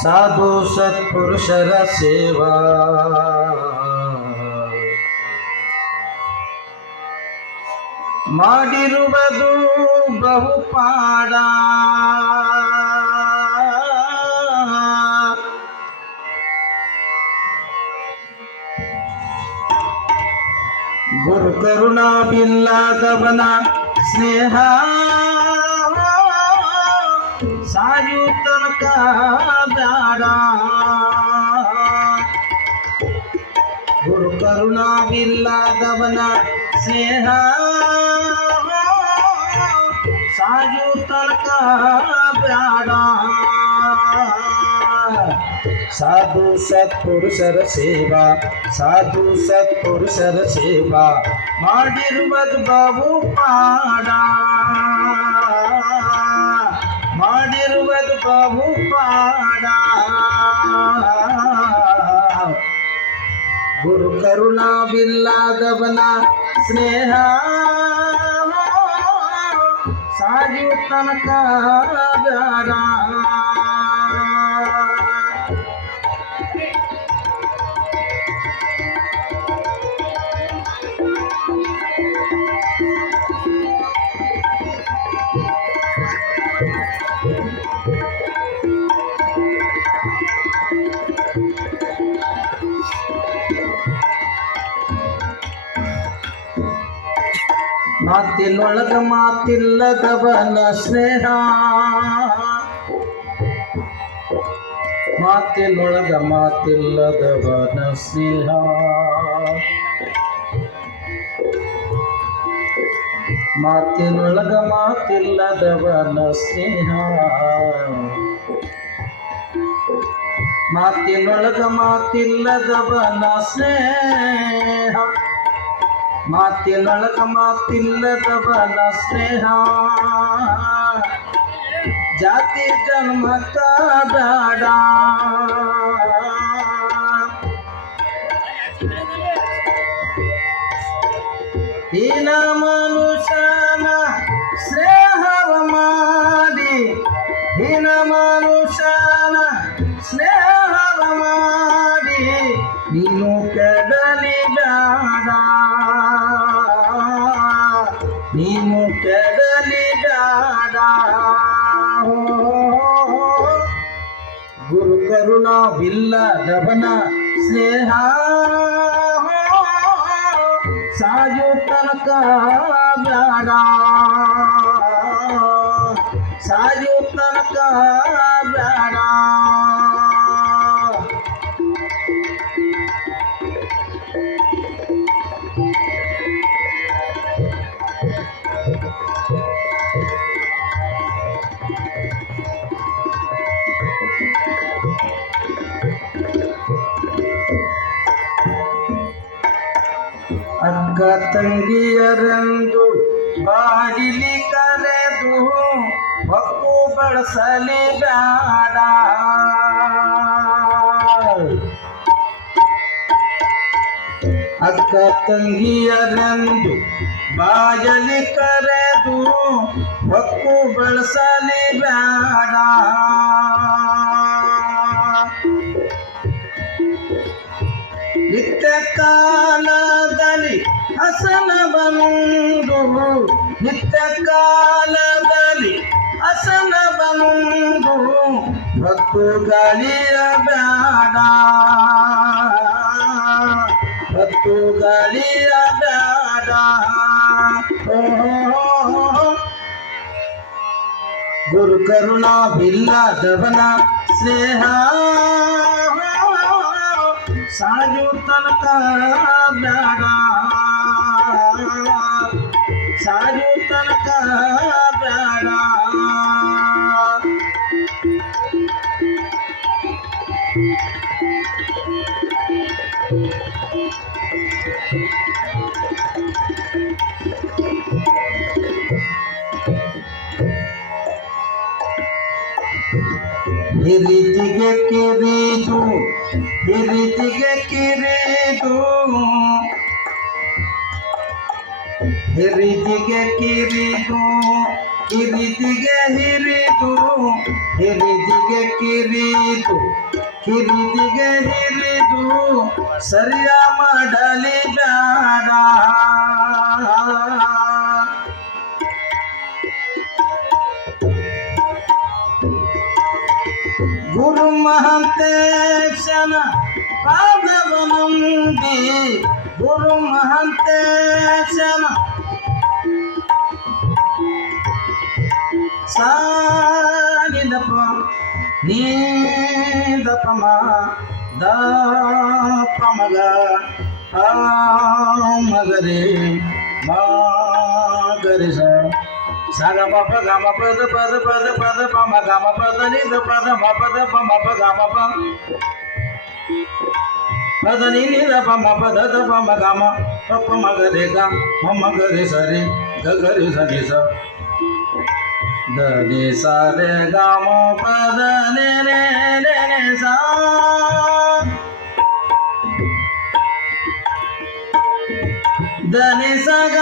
ಸಾಧು ಸತ್ಪುರುಷರ ಸೇವಾ ಮಾಡಿರುವುದು ಬಹುಪಾಡ. ಗುರು ಕರುಣಾವಿಲ್ಲದವನ ಸ್ನೇಹ ಸಾಯು ತನಕ ಬ್ಯಾಡ. ಗುರು ಕರುಣಾವಿಲ್ಲದವನ ಸ್ನೇಹ ಸಾಯು ತನಕ ಬ್ಯಾಡ. ಸಾಧು ಸತ್ಪುರುಷರ ಸೇವಾ ಸಾಧು ಸತ್ಪುರುಷರ ಸೇವಾ ಮಾಡಿರುವುದು ಬಹುಪಾಡ. ಮಾಡಿರುವುದು ಬಹುಪಾಡ. ಗುರು ಕರುಣಾವಿಲ್ಲದವನ ಸ್ನೇಹ ಸಾಯು ತನಕ ಬ್ಯಾಡ. ಮಾತಿನೊಳಗ ಮಾತಿಲ್ಲದವನ ಸ್ನೇಹ ಮಾತಿನೊಳಗ ಮಾತಿಲ್ಲದವನ ಸ್ನೇಹ ಮಾತಿನೊಳಗ ಮಾತಿಲ್ಲದವನ ಸ್ನೇಹ ಮಾತಿನೊಳಗ ಮಾತಿಲ್ಲದವನ ಸ್ನೇಹ ಮಾತಿನೊಳಗ ಮಾತಿಲ್ಲದವನ ಸ್ನೇಹ ಜಾತಿ ಜನ್ಮಕ್ಕ ಬೇಡ. ಹೀನ ಮನುಷ್ಯನ ಸ್ನೇಹವ ಮಾಡಿ ಹೀನ ಮನುಷ್ಯನ ಸ್ನೇಹವ ಮಾಡಿ ನೀನು ಕೆಡಲಿ ಬೇಡ. ನೀನು ಕೆಡಲಿ ಬೇಡ. ಗುರು ಕರುಣಾವಿಲ್ಲದವನ ಸ್ನೇಹ ಸಾಯು ತನಕ ಬೇಡ. ಸಾಯು ತನಕ ಬೇಡ. ಅಕ್ಕ ತಂಗಿಯರೆಂದು ಬಾಗಿಲಿ ಕರೆದು ಹೊಕ್ಕು ಬಳಸಲಿ ಬೇಡ. ಅಕ್ಕ ತಂಗಿಯರೆಂದು ಬಾಗಿಲಿ ಕರೆದು ಹೊಕ್ಕು ಬಳಸಲಿ ಬೇಡ. ನಿತ್ಯ ಕಾಲದಲ್ಲಿ ಹಸನವನುಂಡು ನಿತ್ಯ ಕಾಲದಲ್ಲಿ ಹಸನವನುಂಡು ಭಕ್ತುಗಳಿಯ ಬೇಡ. ಭಕ್ತುಗಳಿಯ ಬೇಡ. ಗುರು ಕರುಣಾವಿಲ್ಲದವನ ಸ್ನೇಹ ಸಾಯು ತನಕ ಬೇಡ. ಸಾಯು ತನಕ ಬೇಡ. ಹಿರಿತಿಗೆ ಕಿರಿದು ಹಿರಿತಿಗೆ ಕಿರಿದು ಹಿರಿತಿಗೆ ಕಿರಿದು ಕಿರಿದಿಗೆ ಹಿರಿದು ಹಿರಿದಿಗೆ ಕಿರಿದಿಗೆ ಹಿರಿದು ಸರಿಯ ಮಾಡಲಿ ಬೇಡ. ಗುರು ಮಹಾಂತೇಶನ ಪಾದವನಂಬಿ ಗುರು ಮಹಾಂತೇಶನ ಸಾನಿದಪ ನೀದಪಮ ದಪಮಗ ಮಗರೆ ಮಗರೆ ಸಗಮ ಪಗಮ ಪದ ಪದ ಪದ ಪದ ಪಮ ಗಮ ಪದ ನಿದ ಪದ ಮ ಪದ ಪಮ ಪಗಮ ಪ ಪದ ನಿದ ಪಮ ಪದ ದ ಪಮ ಗಮ ಪಪ ಮಗರೆ ಗ ಮಗರೆ ಸರಿ ಗಗರಿ ಸರಿ ಸ ಧನಿ ಸಾರೆ ಗಮ ಪದ ನೆ ನೆ ನೆ ನೆ ಸಾ ಧನಿ ಸಗ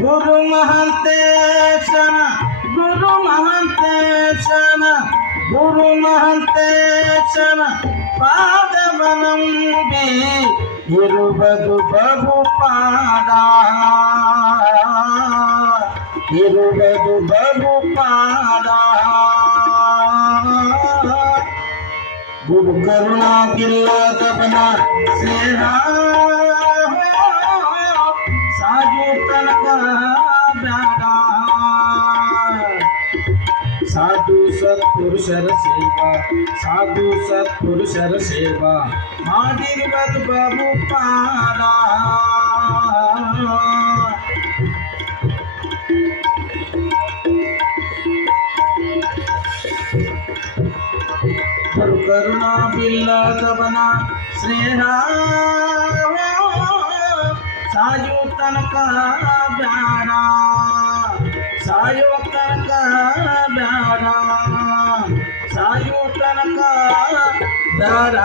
ಗುರು ಮಹಾಂತೇಶನ ಗುರು ಮಹಾಂತೇಶನ ಗುರು ಮಹಾಂತೇಶನ ಪಾದವನಂಬಿ ಇರುವುದು ಬಹುಪಾದ ಇರುವುದು ಬಹುಪಾದ ಗುರು ಕರುಣಾಗಿಲ್ಲದವನ ಸ್ನೇಹ ಸಾಧು ತನಕ ಬೇಡ. ಸಾಧು ಸತ್ಪುರುಷರ ಸೇವಾ ಸಾಧು ಸತ್ಪುರುಷರ ಸೇವಾ ಮಾಡಿರುವುದು ಬಹುಪಾದ. ಗುರು ಕರುಣಾವಿಲ್ಲದವನ ಸ್ನೇಹ ಸಾಯೋ ತನಕ ಬೇಡ ಸಾಯೋ ತನಕ ಬೇಡ ಸಾಯೋ ತನಕ ಬೇಡ.